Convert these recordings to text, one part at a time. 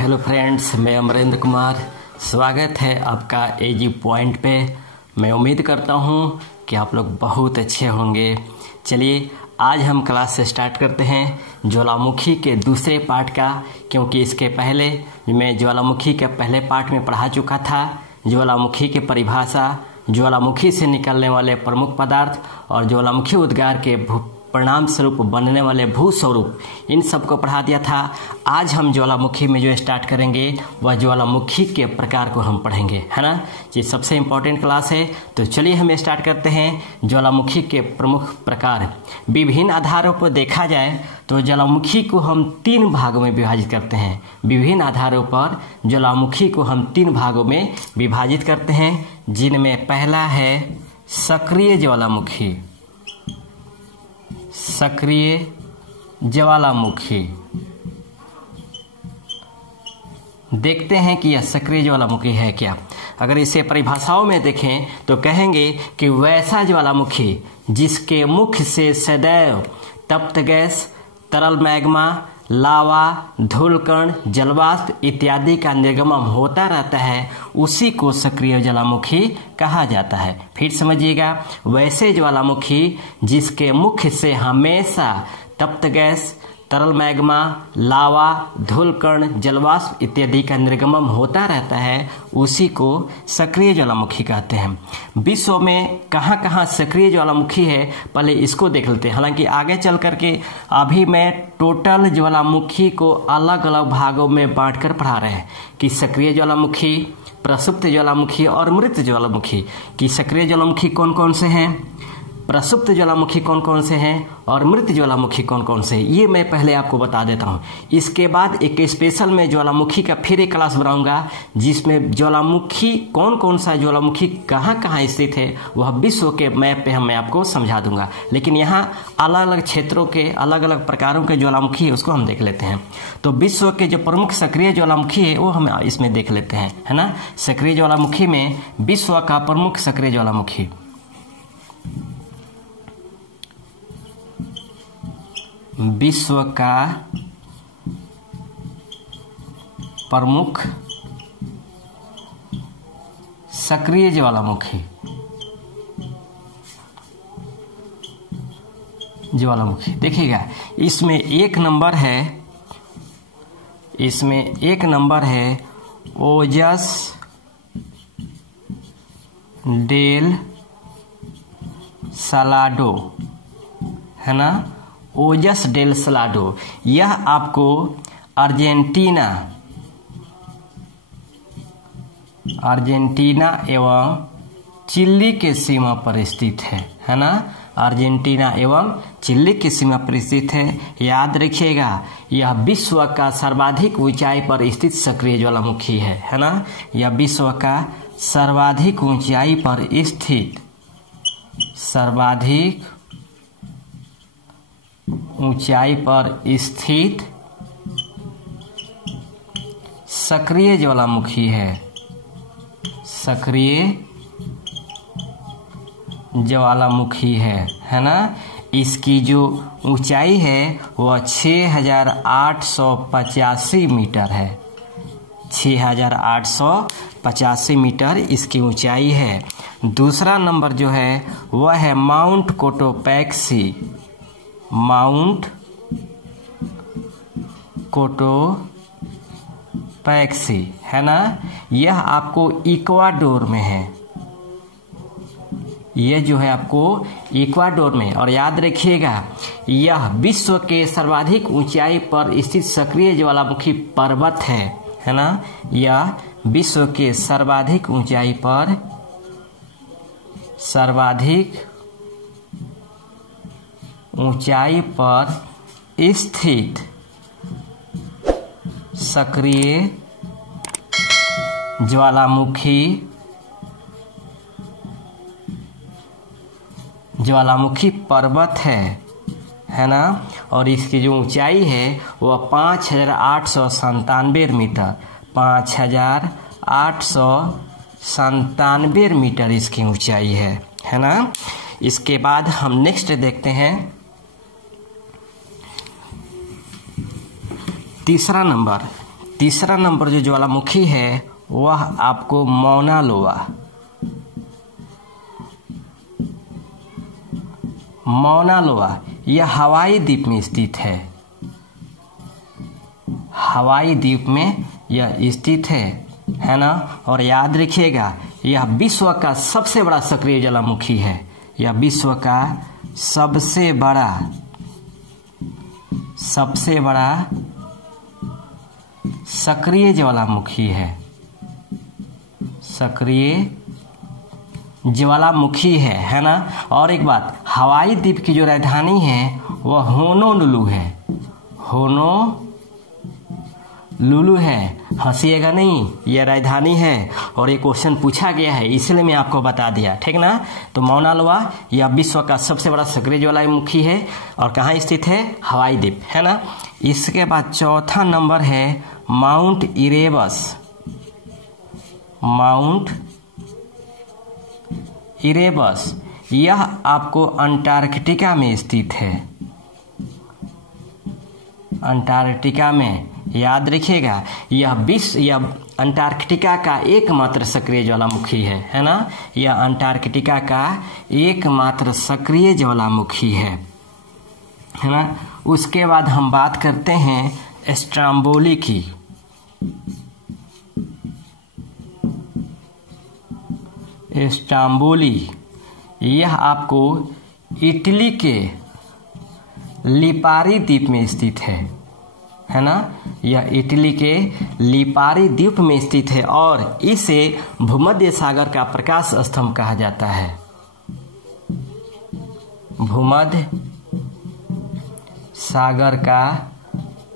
Hello friends, मैं अमरेंद्र कुमार। स्वागत है आपका एजी पॉइंट पे। मैं उम्मीद करता हूँ कि आप लोग बहुत अच्छे होंगे। चलिए आज हम क्लास से स्टार्ट करते हैं ज्वालामुखी के दूसरे पार्ट का, क्योंकि इसके पहले मैं ज्वालामुखी के पहले पार्ट में पढ़ा चुका था ज्वालामुखी की परिभाषा, ज्वालामुखी से निकलने वाले प्रमुख पदार्थ और ज्वालामुखी उद्गार के परिणाम स्वरूप बनने वाले भूस्वरूप, इन सब को पढ़ा दिया था। आज हम ज्वालामुखी में जो स्टार्ट करेंगे वह ज्वालामुखी के प्रकार को हम पढ़ेंगे, है ना। ये सबसे इम्पोर्टेंट क्लास है। तो चलिए हम स्टार्ट करते हैं ज्वालामुखी के प्रमुख प्रकार। विभिन्न आधारों पर देखा जाए तो ज्वालामुखी को हम 3 भागों में विभाजित करते हैं। विभिन्न आधारों पर ज्वालामुखी को हम 3 भागों में विभाजित करते हैं, जिनमें पहला है सक्रिय ज्वालामुखी। सक्रिय ज्वालामुखी, देखते हैं कि यह सक्रिय ज्वालामुखी है क्या। अगर इसे परिभाषाओं में देखें तो कहेंगे कि वैसा ज्वालामुखी जिसके मुख से सदैव तप्त गैस, तरल मैग्मा, लावा, धूलकण, जलवाष्प इत्यादि का निर्गमन होता रहता है, उसी को सक्रिय ज्वालामुखी कहा जाता है। फिर समझिएगा, वैसे ज्वालामुखी जिसके मुख से हमेशा तप्त गैस, तरल मैग्मा, लावा, धूलकण, जलवाष्प इत्यादि का निर्गमन होता रहता है, उसी को सक्रिय ज्वालामुखी कहते हैं। विश्व में कहाँ कहाँ सक्रिय ज्वालामुखी है, पहले इसको देख लेते हैं। हालांकि आगे चल करके अभी मैं टोटल ज्वालामुखी को अलग अलग भागों में बांटकर पढ़ा रहे हैं कि सक्रिय ज्वालामुखी, प्रसुप्त ज्वालामुखी और मृत ज्वालामुखी। कि सक्रिय ज्वालामुखी कौन कौन से हैं, प्रसुप्त ज्वालामुखी कौन कौन से हैं और मृत ज्वालामुखी कौन कौन से हैं, ये मैं पहले आपको बता देता हूँ। इसके बाद एक स्पेशल में ज्वालामुखी का फिर एक क्लास बनाऊंगा, जिसमें ज्वालामुखी कौन कौन सा ज्वालामुखी कहाँ कहाँ स्थित है वह विश्व के मैप पे मैं आपको समझा दूंगा। लेकिन यहाँ अलग अलग क्षेत्रों के अलग अलग प्रकारों के ज्वालामुखी है, उसको हम देख लेते हैं। तो विश्व के जो प्रमुख सक्रिय ज्वालामुखी है वो हम इसमें देख लेते हैं, है ना। सक्रिय ज्वालामुखी में विश्व का प्रमुख सक्रिय ज्वालामुखी, विश्व का प्रमुख सक्रिय ज्वालामुखी, देखिएगा इसमें एक नंबर है ओजस डेल सलाडो, है ना। ओजस डेल सलाडो, यह आपको अर्जेंटीना एवं चिली के सीमा पर स्थित है ना। अर्जेंटीना एवं चिली की सीमा पर स्थित है। याद रखिएगा, यह विश्व का सर्वाधिक ऊंचाई पर स्थित सक्रिय ज्वालामुखी है ना। यह विश्व का सर्वाधिक ऊंचाई पर स्थित, सर्वाधिक ऊंचाई पर स्थित सक्रिय ज्वालामुखी है। सक्रिय ज्वालामुखी है ना। इसकी जो ऊंचाई है वह 6885 मीटर है। 6885 मीटर इसकी ऊंचाई है। दूसरा नंबर जो है वह है माउंट कोटोपैक्सी, माउंट कोटोपैक्सी, है ना। यह आपको इक्वाडोर में है, यह जो है आपको इक्वाडोर में। और याद रखिएगा, यह विश्व के सर्वाधिक ऊंचाई पर स्थित सक्रिय ज्वालामुखी पर्वत है ना। यह विश्व के सर्वाधिक ऊंचाई पर, स्थित सक्रिय ज्वालामुखी पर्वत है ना। और इसकी जो ऊंचाई है वह 5897 मीटर, 5897 मीटर इसकी ऊंचाई है ना। इसके बाद हम नेक्स्ट देखते हैं तीसरा तीसरा नंबर जो ज्वालामुखी है वह आपको मौना लोआ। मौना लोआ यह हवाई द्वीप में स्थित हवाई द्वीप में यह स्थित है ना। और याद रखिएगा यह विश्व का सबसे बड़ा सक्रिय ज्वालामुखी है। यह विश्व का सबसे बड़ा सक्रिय ज्वालामुखी है ना। और एक बात, हवाई द्वीप की जो राजधानी है वह होनोलुलु है। हंसिएगा नहीं, यह राजधानी है और ये क्वेश्चन पूछा गया है इसलिए मैं आपको बता दिया, ठीक ना। तो मौना लोआ यह विश्व का सबसे बड़ा सक्रिय ज्वालामुखी है और कहाँ स्थित है, हवाई द्वीप, है ना। इसके बाद चौथा नंबर है माउंट इरेबस। यह आपको अंटार्कटिका में स्थित है। अंटार्कटिका में, याद रखिएगा यह अंटार्कटिका का एकमात्र सक्रिय ज्वालामुखी है ना। यह अंटार्कटिका का एकमात्र सक्रिय ज्वालामुखी है ना। उसके बाद हम बात करते हैं स्ट्रोम्बोली की। स्ट्रोम्बोली यह आपको इटली के लिपारी द्वीप में स्थित है ना। यह इटली के लिपारी द्वीप में स्थित है और इसे भूमध्य सागर का प्रकाश स्तंभ कहा जाता है। भूमध्य सागर का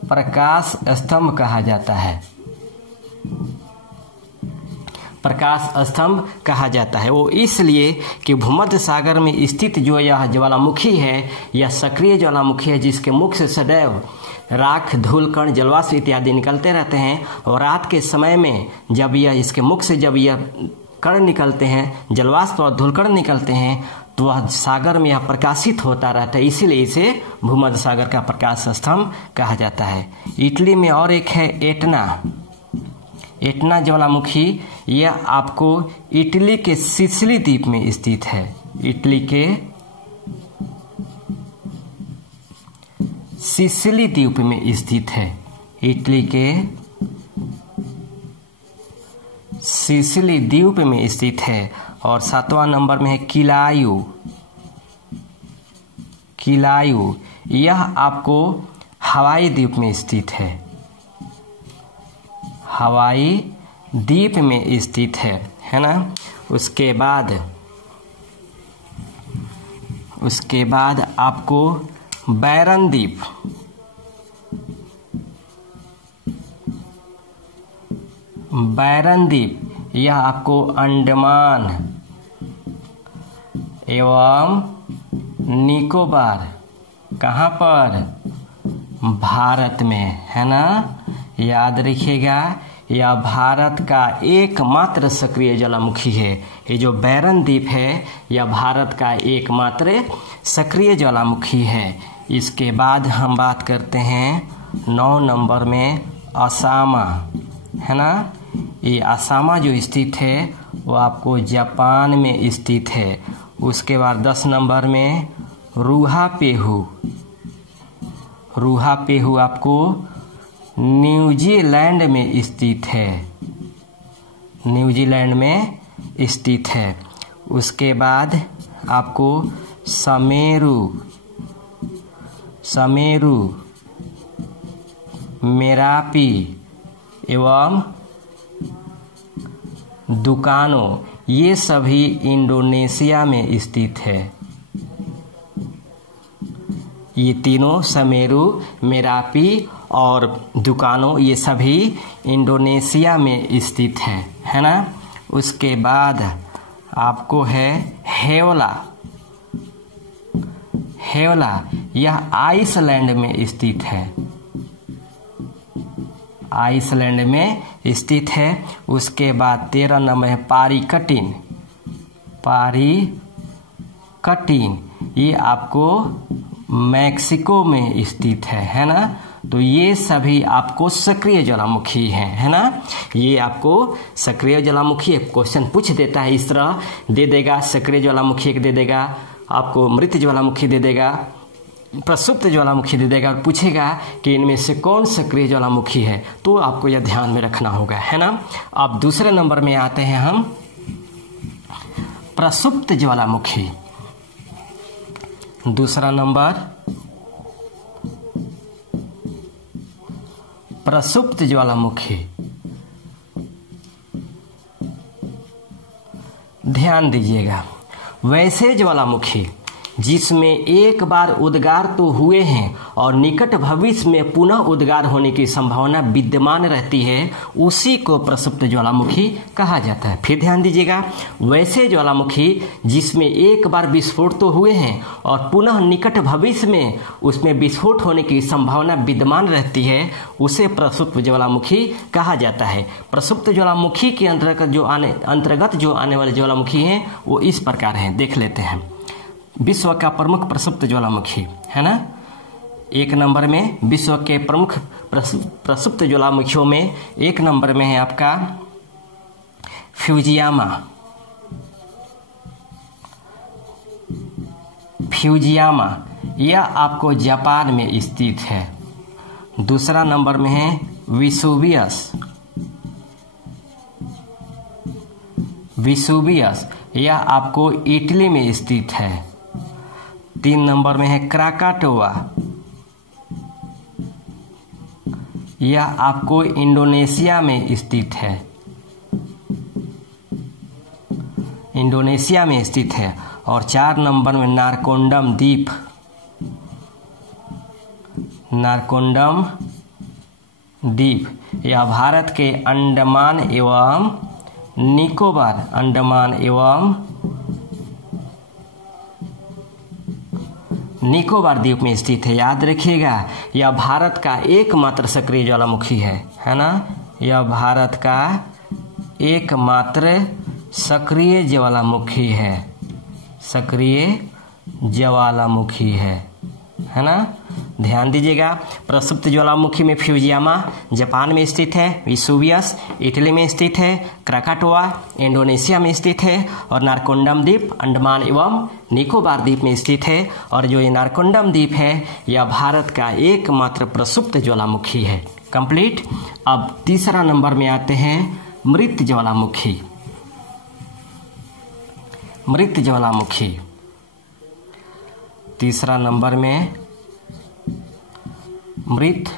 प्रकाश स्तंभ कहा जाता है। प्रकाश स्तंभ कहा जाता है वो इसलिए कि भूमध्य सागर में स्थित जो यह ज्वालामुखी है यह सक्रिय ज्वालामुखी है जिसके मुख से सदैव राख, धूल, कण, जलवाष्प इत्यादि निकलते रहते हैं। और रात के समय में जब यह इसके मुख से जब यह कण निकलते हैं, जलवाष्प और धूलकण निकलते हैं, तो वह सागर में यह प्रकाशित होता रहता है, इसीलिए इसे भूमध्य सागर का प्रकाश स्तंभ कहा जाता है। इटली में और एक है एटना ज्वालामुखी। यह आपको इटली के सिसिली द्वीप में स्थित है। इटली के सिसिली द्वीप में स्थित है। इटली के सिसिली द्वीप में स्थित है। और 7वां नंबर में है किलायू। यह आपको हवाई द्वीप में स्थित हवाई द्वीप में स्थित है ना। उसके बाद आपको बैरन द्वीप। यह आपको अंडमान एवं निकोबार, कहाँ पर, भारत में, है ना। याद रखिएगा यह भारत का एकमात्र सक्रिय ज्वालामुखी है। ये जो बैरन द्वीप है यह भारत का एकमात्र सक्रिय ज्वालामुखी है। इसके बाद हम बात करते हैं 9 नंबर में असामा, है ना। ये असामा जो स्थित है वो आपको जापान में स्थित है। उसके बाद 10 नंबर में रूहा पेहू आपको न्यूजीलैंड में स्थित है। उसके बाद आपको समेरू, मेरापी एवं दुकानो, ये सभी इंडोनेशिया में स्थित है। ये तीनों समेरू, मेरापी और दुकानो ये सभी इंडोनेशिया में स्थित है ना। उसके बाद आपको है हेवला, यह आइसलैंड में स्थित है। उसके बाद 13 नंबर है पारीकटीन, ये आपको मैक्सिको में स्थित है ना। तो ये सभी आपको सक्रिय ज्वालामुखी हैं, है ना। ये आपको सक्रिय ज्वालामुखी एक क्वेश्चन पूछ देता है इस तरह, दे देगा सक्रिय ज्वालामुखी एक दे देगा, आपको मृत ज्वालामुखी दे देगा, प्रसुप्त ज्वालामुखी दे देगा और पूछेगा कि इनमें से कौन सक्रिय ज्वालामुखी है, तो आपको यह ध्यान में रखना होगा, है ना। अब दूसरे नंबर में आते हैं हम प्रसुप्त ज्वालामुखी। दूसरा नंबर प्रसुप्त ज्वालामुखी। ध्यान दीजिएगा, वैसे ज्वालामुखी जिसमें एक बार उद्गार तो हुए हैं और निकट भविष्य में पुनः उद्गार होने की संभावना विद्यमान रहती है, उसी को प्रसुप्त ज्वालामुखी कहा जाता है। फिर ध्यान दीजिएगा, वैसे ज्वालामुखी जिसमें एक बार विस्फोट तो हुए हैं और पुनः निकट भविष्य में उसमें विस्फोट होने की संभावना विद्यमान रहती है, उसे प्रसुप्त ज्वालामुखी कहा जाता है। प्रसुप्त ज्वालामुखी के अंतर्गत जो आने वाले ज्वालामुखी हैं वो इस प्रकार हैं, देख लेते हैं। विश्व का प्रमुख प्रसुप्त ज्वालामुखी, है ना। एक नंबर में विश्व के प्रमुख प्रसुप्त ज्वालामुखियों में एक नंबर में है आपका फ्यूजियामा। फ्यूजियामा यह आपको जापान में स्थित है। दूसरा नंबर में है विसुवियस। विसुवियस यह आपको इटली में स्थित है। 3 नंबर में है क्राकाटोआ, यह आपको इंडोनेशिया में स्थित है। इंडोनेशिया में स्थित है। और 4 नंबर में नारकोंडम द्वीप। नारकोंडम द्वीप यह भारत के अंडमान एवं निकोबार, अंडमान एवं निकोबार द्वीप में स्थित है। याद रखिएगा, यह भारत का एकमात्र सक्रिय ज्वालामुखी है ना। यह भारत का एकमात्र सक्रिय ज्वालामुखी है। सक्रिय ज्वालामुखी है ना। ध्यान दीजिएगा, प्रसुप्त ज्वालामुखी में फ्यूजियामा जापान में स्थित है, विसुवियस इटली में स्थित है, क्राकाटोआ इंडोनेशिया में स्थित है और नारकोंडम द्वीप अंडमान एवं निकोबार द्वीप में स्थित है। और जो ये नारकोंडम द्वीप है यह भारत का एकमात्र प्रसुप्त ज्वालामुखी है। कंप्लीट। अब तीसरा नंबर में आते हैं मृत ज्वालामुखी। मृत ज्वालामुखी तीसरा नंबर में मृत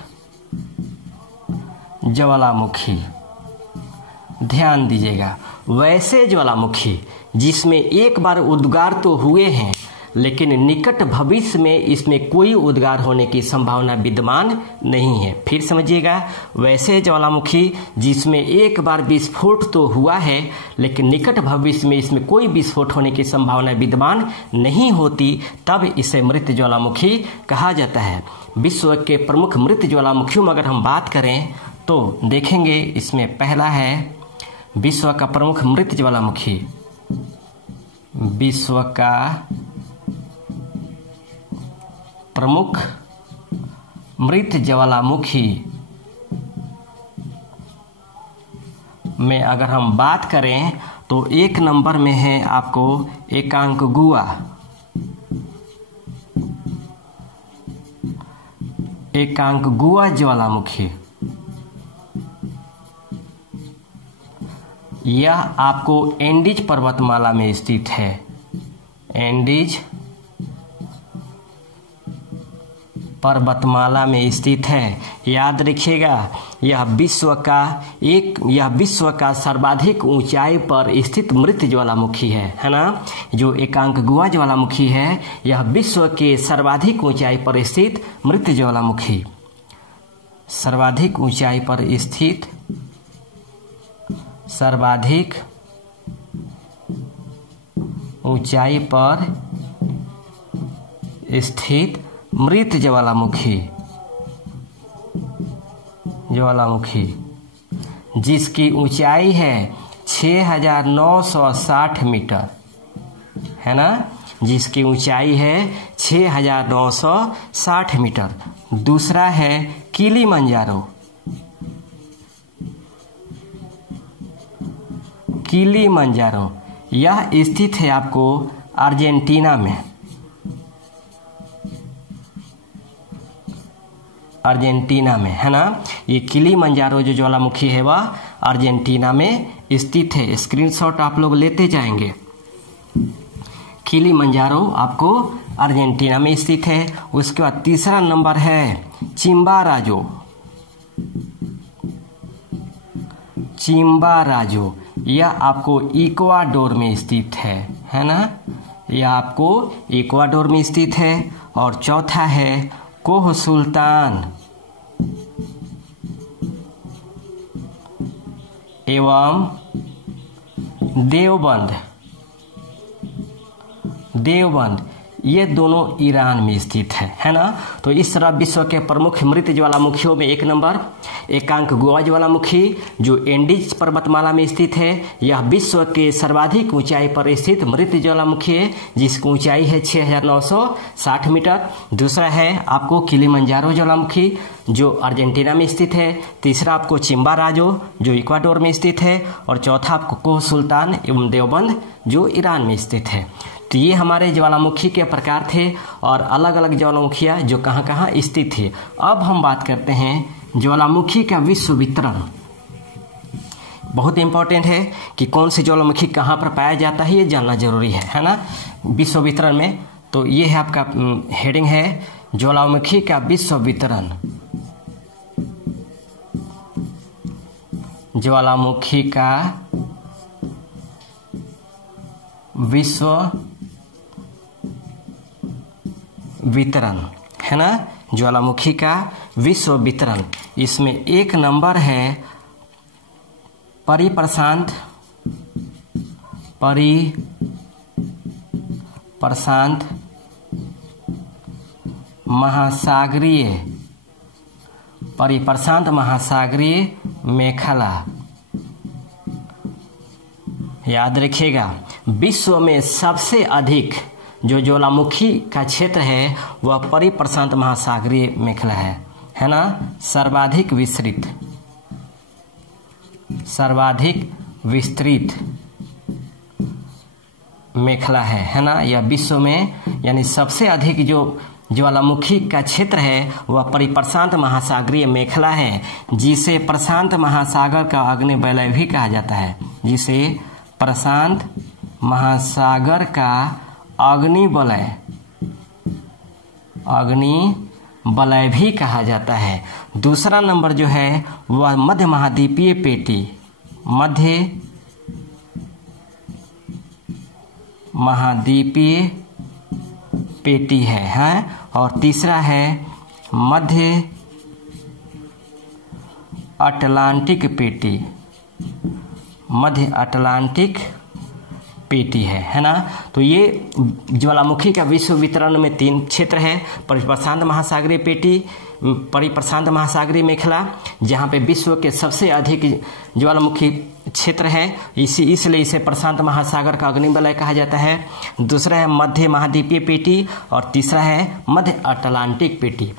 ज्वालामुखी। ध्यान दीजिएगा, वैसे ज्वालामुखी जिसमें एक बार उद्गार तो हुए हैं लेकिन निकट भविष्य में इसमें कोई उद्गार होने की संभावना विद्यमान नहीं है। फिर समझिएगा, वैसे ज्वालामुखी जिसमें एक बार विस्फोट तो हुआ है लेकिन निकट भविष्य में इसमें कोई विस्फोट होने की संभावना विद्यमान नहीं होती, तब इसे मृत ज्वालामुखी कहा जाता है। विश्व के प्रमुख मृत ज्वालामुखियों में अगर हम बात करें तो देखेंगे, इसमें पहला है विश्व का प्रमुख मृत ज्वालामुखी। विश्व का प्रमुख मृत ज्वालामुखी में अगर हम बात करें तो एक नंबर में है आपको एकांकगुआ। एकांकगुआ ज्वालामुखी, यह आपको एंडीज पर्वतमाला में स्थित है। एंडीज पर्वतमाला में स्थित है। याद रखिएगा, यह विश्व का सर्वाधिक ऊंचाई पर स्थित मृत ज्वालामुखी है ना। जो एकांकगुआ ज्वालामुखी है यह विश्व के सर्वाधिक ऊंचाई पर स्थित मृत ज्वालामुखी, सर्वाधिक ऊंचाई पर स्थित, सर्वाधिक ऊंचाई पर स्थित मृत ज्वालामुखी, जिसकी ऊंचाई है 6960 मीटर, है ना। जिसकी ऊंचाई है 6,960 मीटर। दूसरा है किलिमंजारो। किलिमंजारो यह स्थित है आपको अर्जेंटीना में। अर्जेंटीना में है ना। ये किलिमंजारो जो ज्वालामुखी है वह अर्जेंटीना में स्थित है। स्क्रीनशॉट आप लोग लेते जाएंगे। किलिमंजारो आपको अर्जेंटीना में स्थित है। उसके बाद तीसरा नंबर है चिम्बाराजो। चिम्बाराजो यह आपको इक्वाडोर में स्थित है ना। यह आपको इक्वाडोर में स्थित है। और चौथा है कोह सुल्तान एवं देवबंद। देवबंद ये दोनों ईरान में स्थित है ना। तो इस तरह विश्व के प्रमुख मृत ज्वालामुखियों में एक नंबर एकांक गुआ ज्वालामुखी जो एंडीज पर्वतमाला में स्थित है। यह विश्व के सर्वाधिक ऊंचाई पर स्थित मृत ज्वालामुखी है जिसकी ऊंचाई है 6,960 मीटर। दूसरा है आपको किलिमंजारो ज्वालामुखी जो अर्जेंटीना में स्थित है। तीसरा आपको चिम्बाराजो जो इक्वाडोर में स्थित है। और चौथा आपको कोह सुल्तान एवं देवबंद जो ईरान में स्थित है। तो ये हमारे ज्वालामुखी के प्रकार थे और अलग अलग ज्वालामुखियाँ जो कहाँ कहाँ स्थित थे। अब हम बात करते हैं ज्वालामुखी का विश्व वितरण। बहुत इंपॉर्टेंट है कि कौन से ज्वालामुखी कहाँ पर पाया जाता है, ये जानना जरूरी है ना विश्व वितरण में। तो ये है आपका हेडिंग है ज्वालामुखी का विश्व वितरण। ज्वालामुखी का विश्व वितरण है ना। ज्वालामुखी का विश्व वितरण इसमें एक नंबर है परिप्रशांत महासागरीय परिप्रशांत महासागरीय मेखला। याद रखिएगा विश्व में सबसे अधिक जो ज्वालामुखी का क्षेत्र है वह परिप्रशांत महासागरीय मेखला है ना। सर्वाधिक विस्तृत मेखला है ना। यह विश्व में यानी सबसे अधिक जो ज्वालामुखी का क्षेत्र है वह परिप्रशांत महासागरीय मेखला है जिसे प्रशांत महासागर का अग्निवलय भी कहा जाता है। जिसे प्रशांत महासागर का अग्निवलय भी कहा जाता है। दूसरा नंबर जो है वह मध्य महाद्वीपीय पेटी है। और तीसरा है मध्य अटलांटिक पेटी है ना। तो ये ज्वालामुखी का विश्व वितरण में 3 क्षेत्र है। परिप्रशांत महासागरीय पेटी, परिप्रशांत महासागरीय मेखला जहाँ पे विश्व के सबसे अधिक ज्वालामुखी क्षेत्र है इसलिए इसे प्रशांत महासागर का अग्निवलय कहा जाता है। दूसरा है मध्य महाद्वीपीय पेटी और तीसरा है मध्य अटलांटिक पेटी।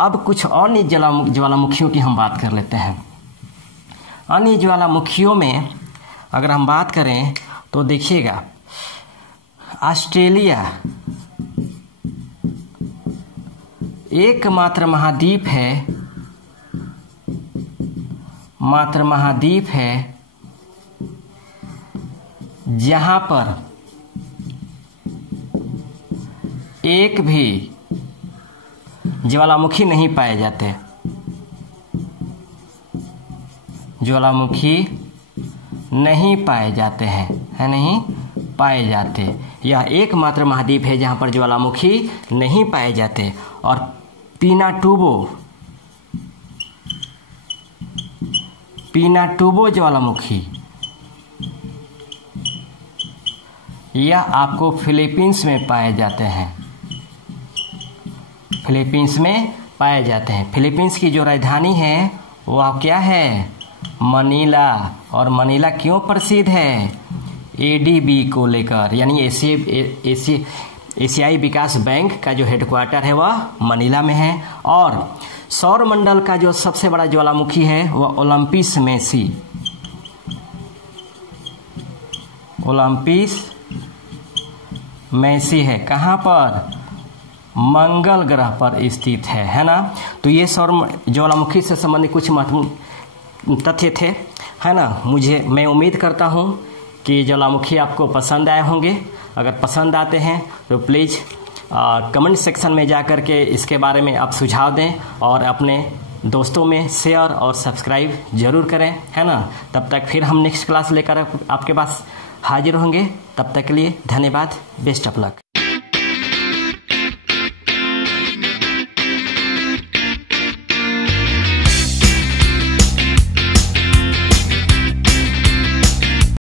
अब कुछ अन्य ज्वालामुखियों की हम बात कर लेते हैं। अन्य ज्वालामुखियों में अगर हम बात करें तो देखिएगा ऑस्ट्रेलिया एकमात्र महाद्वीप है जहां पर एक भी ज्वालामुखी नहीं पाए जाते। ज्वालामुखी नहीं पाए जाते हैं, है नहीं पाए जाते। यह एकमात्र महाद्वीप है जहां पर ज्वालामुखी नहीं पाए जाते। और पिनाटुबो ज्वालामुखी यह आपको फिलीपींस में पाए जाते हैं। फिलीपींस में पाए जाते हैं। फिलीपींस की जो राजधानी है वह क्या है? मनीला। और मनीला क्यों प्रसिद्ध है? एडीबी को लेकर, यानी एशियाई विकास बैंक का जो हेडक्वार्टर है वह मनीला में है। और सौर मंडल का जो सबसे बड़ा ज्वालामुखी है वह ओलंपिस मेसी, ओलंपिस मेसी है। कहाँ पर? मंगल ग्रह पर स्थित है ना। तो ये सौर ज्वालामुखी से संबंधित कुछ महत्वपूर्ण तथ्य थे, है ना। मैं उम्मीद करता हूँ कि ज्वालामुखी आपको पसंद आए होंगे। अगर पसंद आते हैं तो प्लीज़ कमेंट सेक्शन में जा कर के इसके बारे में आप सुझाव दें और अपने दोस्तों में शेयर और सब्सक्राइब जरूर करें, है ना। तब तक फिर हम नेक्स्ट क्लास लेकर आपके पास हाजिर होंगे। तब तक के लिए धन्यवाद। Best of luck.